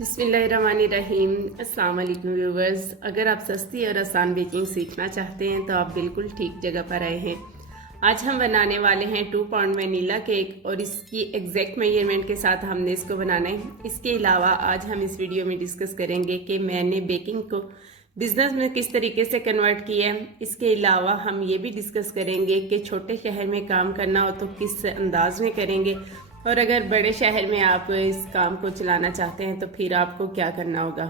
बिस्मिल्लाहिर्रहमानिर्रहीम। अस्सलाम वालेकुम व्यूवर्स। अगर आप सस्ती और आसान बेकिंग सीखना चाहते हैं तो आप बिल्कुल ठीक जगह पर आए हैं। आज हम बनाने वाले हैं 2 पाउंड वनीला केक और इसकी एग्जैक्ट मेजरमेंट के साथ हमने इसको बनाना है। इसके अलावा आज हम इस वीडियो में डिस्कस करेंगे कि मैंने बेकिंग को बिजनेस में किस तरीके से कन्वर्ट किया है। इसके अलावा हम ये भी डिस्कस करेंगे कि छोटे शहर में काम करना हो तो किस अंदाज में करेंगे, और अगर बड़े शहर में आप इस काम को चलाना चाहते हैं तो फिर आपको क्या करना होगा।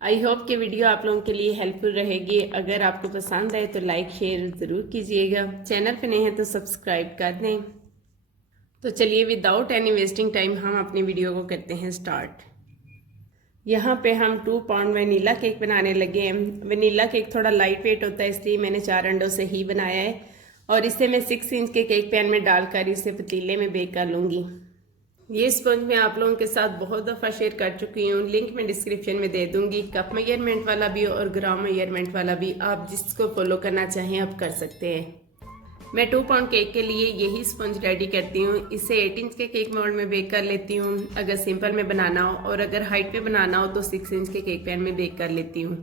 आई होप कि वीडियो आप लोगों के लिए हेल्पफुल रहेगी। अगर आपको पसंद आए तो लाइक शेयर ज़रूर कीजिएगा। चैनल पे नहीं है तो सब्सक्राइब कर दें। तो चलिए विदाउट एनी वेस्टिंग टाइम हम अपनी वीडियो को करते हैं स्टार्ट। यहाँ पे हम 2 पाउंड वनीला केक बनाने लगे हैं। वनीला केक थोड़ा लाइट वेट होता है, इसलिए मैंने 4 अंडों से ही बनाया है और इसे मैं 6 इंच के केक पैन में डालकर इसे पतीले में बेक कर लूँगी। ये स्पंज मैं आप लोगों के साथ बहुत दफ़ा शेयर कर चुकी हूँ, लिंक मैं डिस्क्रिप्शन में दे दूँगी। कप मेजरमेंट वाला भी और ग्राम मेजरमेंट वाला भी, आप जिसको फॉलो करना चाहें आप कर सकते हैं। मैं 2 पाउंड केक के लिए यही स्पंज रेडी करती हूँ। इसे 8 इंच के केक मोल्ड में बेक कर लेती हूँ अगर सिंपल में बनाना हो, और अगर हाइट पे बनाना हो तो 6 इंच के केक पैन में बेक कर लेती हूँ।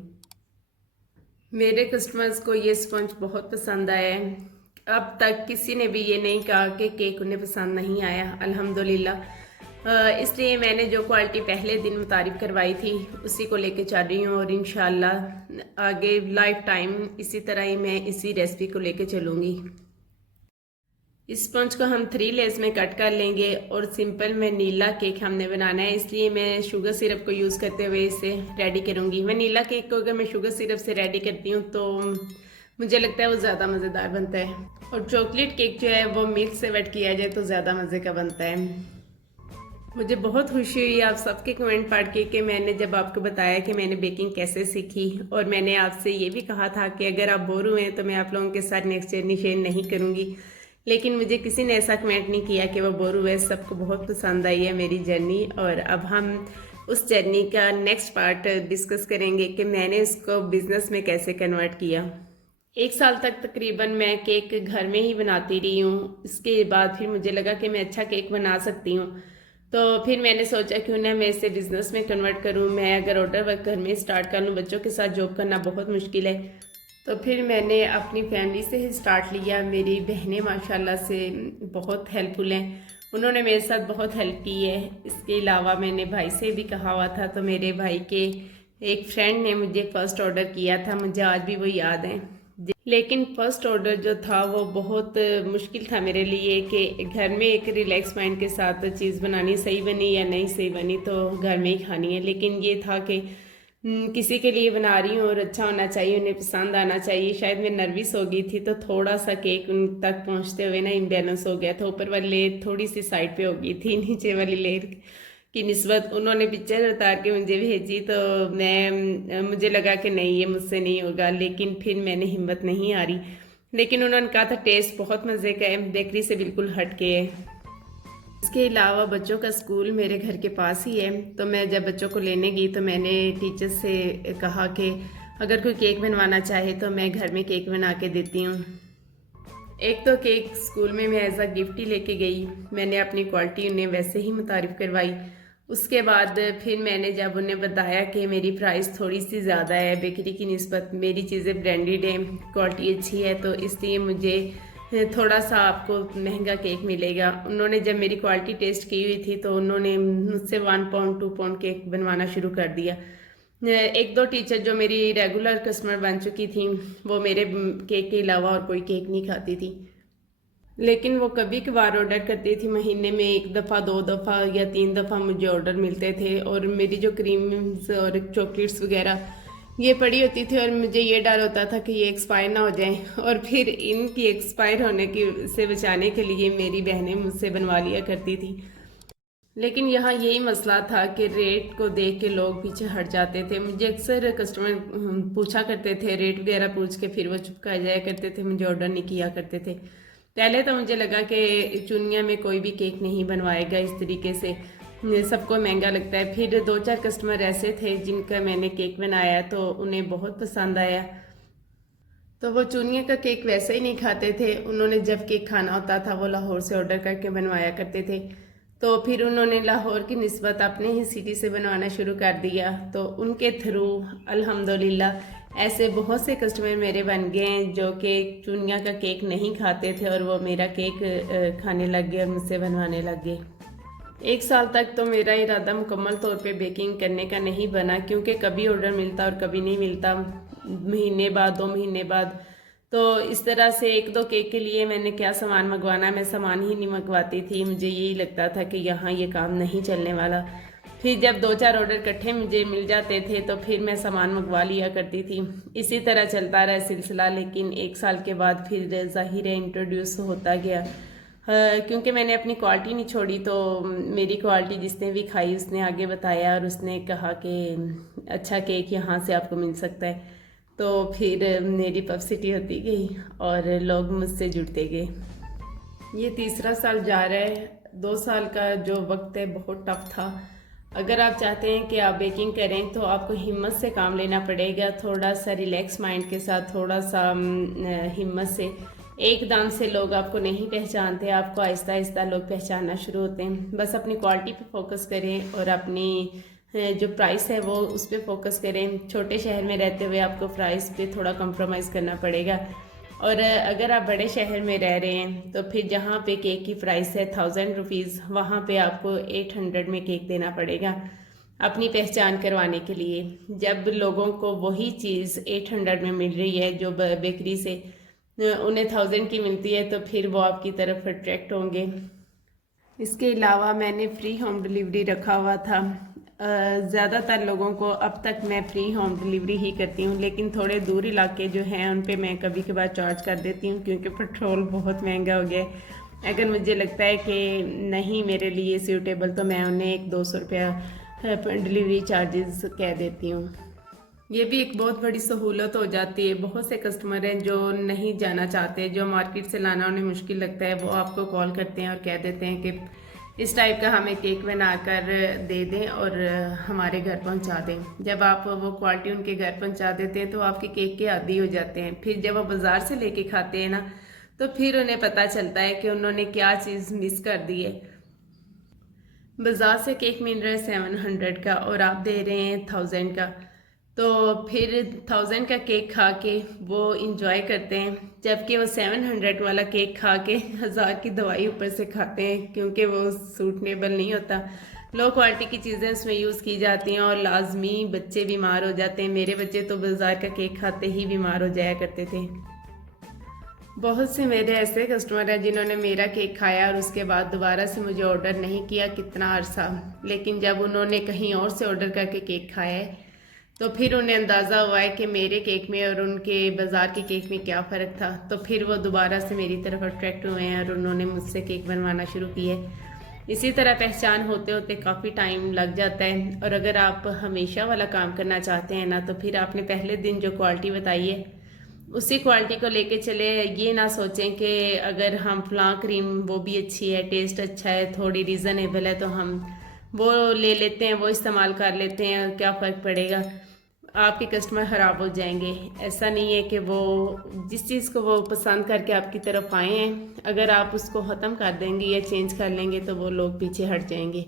मेरे कस्टमर्स को ये स्पंज बहुत पसंद आया है। अब तक किसी ने भी ये नहीं कहा कि केक उन्हें पसंद नहीं आया, अल्हम्दुलिल्लाह। इसलिए मैंने जो क्वालिटी पहले दिन मुतारिफ करवाई थी उसी को लेके चल रही हूँ, और इंशाल्लाह आगे लाइफ टाइम इसी तरह ही मैं इसी रेसिपी को लेके चलूँगी। इस स्पंज को हम 3 लेयर्स में कट कर लेंगे और सिंपल वनीला केक हमने बनाना है, इसलिए मैं शुगर सिरप को यूज़ करते हुए इसे रेडी करूँगी। वनीला केक को अगर मैं शुगर सिरप से रेडी करती हूँ तो मुझे लगता है वो ज़्यादा मज़ेदार बनता है, और चॉकलेट केक जो है वो मिल्क से वेट किया जाए तो ज़्यादा मज़े का बनता है। मुझे बहुत खुशी हुई आप सबके कमेंट पढ़ के कि मैंने जब आपको बताया कि मैंने बेकिंग कैसे सीखी, और मैंने आपसे ये भी कहा था कि अगर आप बोर हुए हैं तो मैं आप लोगों के साथ नेक्स्ट जर्नी शेयर नहीं करूँगी, लेकिन मुझे किसी ने ऐसा कमेंट नहीं किया कि वो बोर हुए। सबको बहुत पसंद आई है मेरी जर्नी, और अब हम उस जर्नी का नेक्स्ट पार्ट डिस्कस करेंगे कि मैंने इसको बिज़नेस में कैसे कन्वर्ट किया। 1 साल तक तकरीबन मैं केक घर में ही बनाती रही हूँ। इसके बाद फिर मुझे लगा कि मैं अच्छा केक बना सकती हूँ, तो फिर मैंने सोचा क्यों ना मैं इसे बिज़नेस में कन्वर्ट करूँ। मैं अगर ऑर्डर वर्क घर में स्टार्ट कर लूँ, बच्चों के साथ जॉब करना बहुत मुश्किल है, तो फिर मैंने अपनी फैमिली से ही स्टार्ट लिया। मेरी बहनें माशाल्लाह से बहुत हेल्पफुल हैं, उन्होंने मेरे साथ बहुत हेल्प की है। इसके अलावा मैंने भाई से भी कहा हुआ था, तो मेरे भाई के एक फ्रेंड ने मुझे फ़र्स्ट ऑर्डर किया था, मुझे आज भी वो याद है। लेकिन फ़र्स्ट ऑर्डर जो था वो बहुत मुश्किल था मेरे लिए कि घर में एक रिलैक्स माइंड के साथ चीज़ बनानी, सही बनी या नहीं सही बनी तो घर में ही खानी है। लेकिन ये था कि किसी के लिए बना रही हूँ और अच्छा होना चाहिए, उन्हें पसंद आना चाहिए। शायद मैं नर्वस हो गई थी तो थोड़ा सा केक उन तक पहुँचते हुए ना इम्बैलेंस हो गया था। ऊपर वाली लेयर थोड़ी सी साइड पे हो गई थी नीचे वाली लेयर की निस्बत। उन्होंने पिक्चर उतार के मुझे भेजी तो मुझे लगा कि नहीं ये मुझसे नहीं होगा, लेकिन फिर मैंने हिम्मत नहीं हारी। लेकिन उन्होंने कहा था टेस्ट बहुत मज़े का है, बेकरी से बिल्कुल हट के है। इसके अलावा बच्चों का स्कूल मेरे घर के पास ही है, तो मैं जब बच्चों को लेने गई तो मैंने टीचर से कहा कि अगर कोई केक बनवाना चाहे तो मैं घर में केक बना के देती हूँ। एक तो केक स्कूल में मैं एज अ गिफ्ट ही लेके गई, मैंने अपनी क्वालिटी उन्हें वैसे ही मुतारिफ करवाई। उसके बाद फिर मैंने जब उन्हें बताया कि मेरी प्राइस थोड़ी सी ज़्यादा है बेकरी की निस्बत, मेरी चीज़ें ब्रांडेड हैं, क्वालिटी अच्छी है, तो इसलिए मुझे थोड़ा सा आपको महंगा केक मिलेगा। उन्होंने जब मेरी क्वालिटी टेस्ट की हुई थी तो उन्होंने मुझसे 1 पाउंड 2 पाउंड केक बनवाना शुरू कर दिया। 1-2 टीचर जो मेरी रेगुलर कस्टमर बन चुकी थी वो मेरे केक के अलावा और कोई केक नहीं खाती थी, लेकिन वो कभी कभार ऑर्डर करती थी। महीने में 1 दफ़ा 2 दफ़ा या 3 दफ़ा मुझे ऑर्डर मिलते थे, और मेरी जो क्रीम्स और चॉकलेट्स वगैरह ये पड़ी होती थी, और मुझे ये डर होता था कि ये एक्सपायर ना हो जाए, और फिर इनकी एक्सपायर होने की से बचाने के लिए मेरी बहनें मुझसे बनवा लिया करती थी। लेकिन यहाँ यही मसला था कि रेट को देख के लोग पीछे हट जाते थे। मुझे अक्सर कस्टमर पूछा करते थे, रेट वगैरह पूछ के फिर वो चुपका जाया करते थे, मुझे ऑर्डर नहीं किया करते थे। पहले तो मुझे लगा कि चुनिया में कोई भी केक नहीं बनवाएगा इस तरीके से, सबको महंगा लगता है। फिर 2-4 कस्टमर ऐसे थे जिनका मैंने केक बनाया तो उन्हें बहुत पसंद आया, तो वो चूनिया का केक वैसे ही नहीं खाते थे। उन्होंने जब केक खाना होता था वो लाहौर से ऑर्डर करके बनवाया करते थे। तो फिर उन्होंने लाहौर की निस्बत अपने ही सिटी से बनवाना शुरू कर दिया। तो उनके थ्रू अल्हम्दुलिल्लाह ऐसे बहुत से कस्टमर मेरे बन गए हैं जो कि चुनिया का केक नहीं खाते थे और वो मेरा केक खाने लग गए और मुझसे बनवाने लग गए। 1 साल तक तो मेरा इरादा मुकम्मल तौर पे बेकिंग करने का नहीं बना, क्योंकि कभी ऑर्डर मिलता और कभी नहीं मिलता, महीने बाद 2 महीने बाद। तो इस तरह से 1-2 केक के लिए मैंने क्या सामान मंगवाना, मैं सामान ही नहीं मंगवाती थी। मुझे यही लगता था कि यहाँ ये काम नहीं चलने वाला। फिर जब 2-4 ऑर्डर इकट्ठे मुझे मिल जाते थे तो फिर मैं सामान मंगवा लिया करती थी। इसी तरह चलता रहा सिलसिला। लेकिन 1 साल के बाद फिर ज़ाहिर है इंट्रोड्यूस होता गया, क्योंकि मैंने अपनी क्वालिटी नहीं छोड़ी। तो मेरी क्वालिटी जिसने भी खाई उसने आगे बताया और उसने कहा कि अच्छा केक यहाँ से आपको मिल सकता है। तो फिर मेरी पब्लिसिटी होती गई और लोग मुझसे जुड़ते गए। ये 3रा साल जा रहा है। 2 साल का जो वक्त है बहुत टफ था। अगर आप चाहते हैं कि आप बेकिंग करें तो आपको हिम्मत से काम लेना पड़ेगा, थोड़ा सा रिलैक्स माइंड के साथ, थोड़ा सा हिम्मत से। एकदम से लोग आपको नहीं पहचानते, आपको आहिस्ता आहिस्ता लोग पहचानना शुरू होते हैं। बस अपनी क्वालिटी पे फोकस करें और अपनी जो प्राइस है वो उस पर फोकस करें। छोटे शहर में रहते हुए आपको प्राइस पे थोड़ा कॉम्प्रोमाइज़ करना पड़ेगा। और अगर आप बड़े शहर में रह रहे हैं तो फिर जहाँ पे केक की प्राइस है 1000 रुपीज़, वहाँ पे आपको 800 में केक देना पड़ेगा अपनी पहचान करवाने के लिए। जब लोगों को वही चीज़ 800 में मिल रही है जो बेकरी से उन्हें 1000 की मिलती है, तो फिर वो आपकी तरफ अट्रैक्ट होंगे। इसके अलावा मैंने फ्री होम डिलीवरी रखा हुआ था। ज़्यादातर लोगों को अब तक मैं फ्री होम डिलीवरी ही करती हूँ, लेकिन थोड़े दूर इलाके जो हैं उन पे मैं कभी कभार चार्ज कर देती हूँ, क्योंकि पेट्रोल बहुत महंगा हो गया है। अगर मुझे लगता है कि नहीं मेरे लिए सूटेबल तो मैं उन्हें 100-200 रुपया डिलीवरी चार्जेस कह देती हूँ। ये भी एक बहुत बड़ी सहूलत हो जाती है। बहुत से कस्टमर हैं जो नहीं जाना चाहते, जो मार्केट से लाना उन्हें मुश्किल लगता है, वो आपको कॉल करते हैं और कह देते हैं कि इस टाइप का हमें केक बनाकर दे दें और हमारे घर पहुंचा दें। जब आप वो क्वालिटी उनके घर पहुंचा देते हैं तो आपके केक के आदी हो जाते हैं। फिर जब वो बाज़ार से लेके खाते हैं ना, तो फिर उन्हें पता चलता है कि उन्होंने क्या चीज़ मिस कर दी है। बाज़ार से केक मिल रहा है 700 का और आप दे रहे हैं 1000 का, तो फिर 1000 का केक खा के वो इंजॉय करते हैं, जबकि वो 700 वाला केक खा के 1000 की दवाई ऊपर से खाते हैं, क्योंकि वो सूटेबल नहीं होता। लो क्वालिटी की चीज़ें उसमें यूज़ की जाती हैं और लाजमी बच्चे बीमार हो जाते हैं। मेरे बच्चे तो बाज़ार का केक खाते ही बीमार हो जाया करते थे। बहुत से मेरे ऐसे कस्टमर हैं जिन्होंने मेरा केक खाया और उसके बाद दोबारा से मुझे ऑर्डर नहीं किया कितना अरसा, लेकिन जब उन्होंने कहीं और से ऑर्डर करके केक खाया है तो फिर उन्हें अंदाज़ा हुआ है कि मेरे केक में और उनके बाज़ार के केक में क्या फ़र्क था। तो फिर वो दोबारा से मेरी तरफ अट्रैक्ट हुए हैं और उन्होंने मुझसे केक बनवाना शुरू किया है। इसी तरह पहचान होते होते काफ़ी टाइम लग जाता है। और अगर आप हमेशा वाला काम करना चाहते हैं ना, तो फिर आपने पहले दिन जो क्वालिटी बताई है उसी क्वालिटी को लेके चले। ये ना सोचें कि अगर हम फलां क्रीम वो भी अच्छी है, टेस्ट अच्छा है, थोड़ी रीज़नेबल है, तो हम वो ले लेते हैं, वो इस्तेमाल कर लेते हैं, क्या फ़र्क पड़ेगा। आपके कस्टमर ख़राब हो जाएंगे। ऐसा नहीं है कि वो जिस चीज़ को वो पसंद करके आपकी तरफ आए हैं, अगर आप उसको ख़त्म कर देंगे या चेंज कर लेंगे तो वो लोग पीछे हट जाएंगे।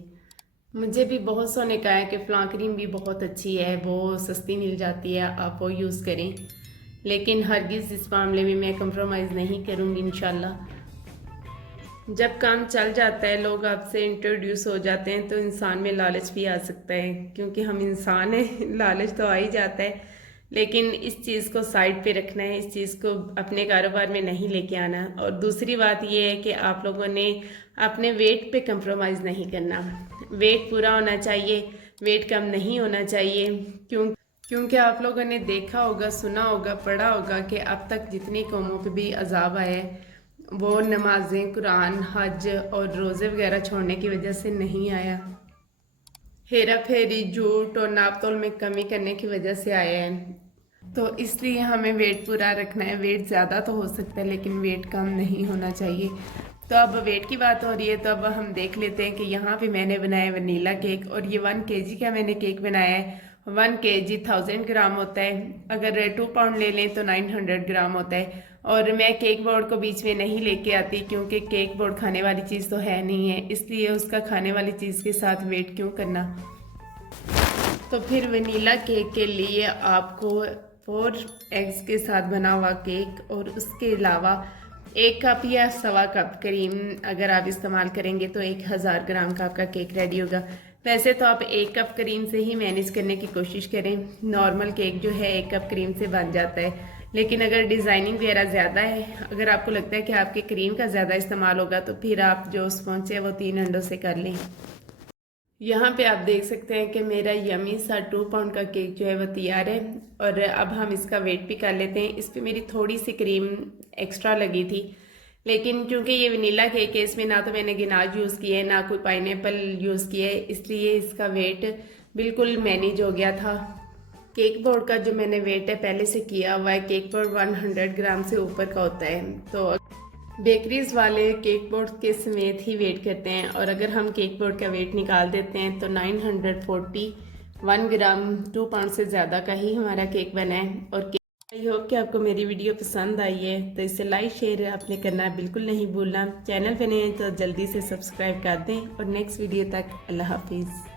मुझे भी बहुत सौ ने कहा है कि फ़लाँ क्रीम भी बहुत अच्छी है, वो सस्ती मिल जाती है, आप वो यूज़ करें। लेकिन हरगिज़ इस मामले में मैं कंप्रोमाइज़ नहीं करूँगी इंशाल्लाह। जब काम चल जाता है, लोग आपसे इंट्रोड्यूस हो जाते हैं, तो इंसान में लालच भी आ सकता है, क्योंकि हम इंसान हैं। लालच तो आ ही जाता है, लेकिन इस चीज़ को साइड पे रखना है, इस चीज़ को अपने कारोबार में नहीं लेके आना। और दूसरी बात ये है कि आप लोगों ने अपने वेट पे कंप्रोमाइज़ नहीं करना। वेट पूरा होना चाहिए, वेट कम नहीं होना चाहिए। क्योंकि आप लोगों ने देखा होगा, सुना होगा, पढ़ा होगा कि अब तक जितनी कौमों पे भी अजाब आया है वो नमाजें, कुरान, हज और रोज़े वगैरह छोड़ने की वजह से नहीं आया। हेरा फेरी, झूठ और नाप तोल में कमी करने की वजह से आया है। तो इसलिए हमें वेट पूरा रखना है। वेट ज़्यादा तो हो सकता है, लेकिन वेट कम नहीं होना चाहिए। तो अब वेट की बात हो रही है, तो अब हम देख लेते हैं कि यहाँ पे मैंने बनाया वनीला केक, और ये 1 kg का मैंने केक बनाया है। 1 kg 1000 ग्राम होता है। अगर 2 पाउंड ले लें तो 900 ग्राम होता है। और मैं केक बोर्ड को बीच में नहीं लेके आती क्योंकि केक बोर्ड खाने वाली चीज़ तो है नहीं है, इसलिए उसका खाने वाली चीज़ के साथ वेट क्यों करना। तो फिर वनीला केक के लिए आपको 4 एग्स के साथ बना हुआ केक और उसके अलावा 1 कप या 1.25 कप क्रीम अगर आप इस्तेमाल करेंगे तो 1000 ग्राम का आपका केक रेडी होगा। वैसे तो आप 1 कप क्रीम से ही मैनेज करने की कोशिश करें, नॉर्मल केक जो है 1 कप क्रीम से बन जाता है। लेकिन अगर डिज़ाइनिंग वगैरह ज़्यादा है, अगर आपको लगता है कि आपके क्रीम का ज़्यादा इस्तेमाल होगा तो फिर आप जो स्पॉन्ज है वो 3 अंडों से कर लें। यहाँ पे आप देख सकते हैं कि मेरा यमी सा 2 पाउंड का केक जो है वो तैयार है। और अब हम इसका वेट भी कर लेते हैं। इस पर मेरी थोड़ी सी क्रीम एक्स्ट्रा लगी थी, लेकिन क्योंकि ये वनीला केक है इसमें ना तो मैंने गिनाज यूज़ किया है ना कोई पाइनएप्पल यूज़ किया है, इसलिए इसका वेट बिल्कुल मैनेज हो गया था। केक बोर्ड का जो मैंने वेट है पहले से किया हुआ है, केक बोर्ड 100 ग्राम से ऊपर का होता है। तो बेकरीज वाले केक बोर्ड के समेत ही वेट करते हैं, और अगर हम केक बोर्ड का वेट निकाल देते हैं तो 941 ग्राम 2 पाउंड से ज़्यादा का ही हमारा केक बना है। और आई होप कि आपको मेरी वीडियो पसंद आई है, तो इसे लाइक शेयर आपने करना बिल्कुल नहीं भूलना। चैनल पे नए हैं तो जल्दी से सब्सक्राइब कर दें। और नेक्स्ट वीडियो तक अल्लाह हाफिज़।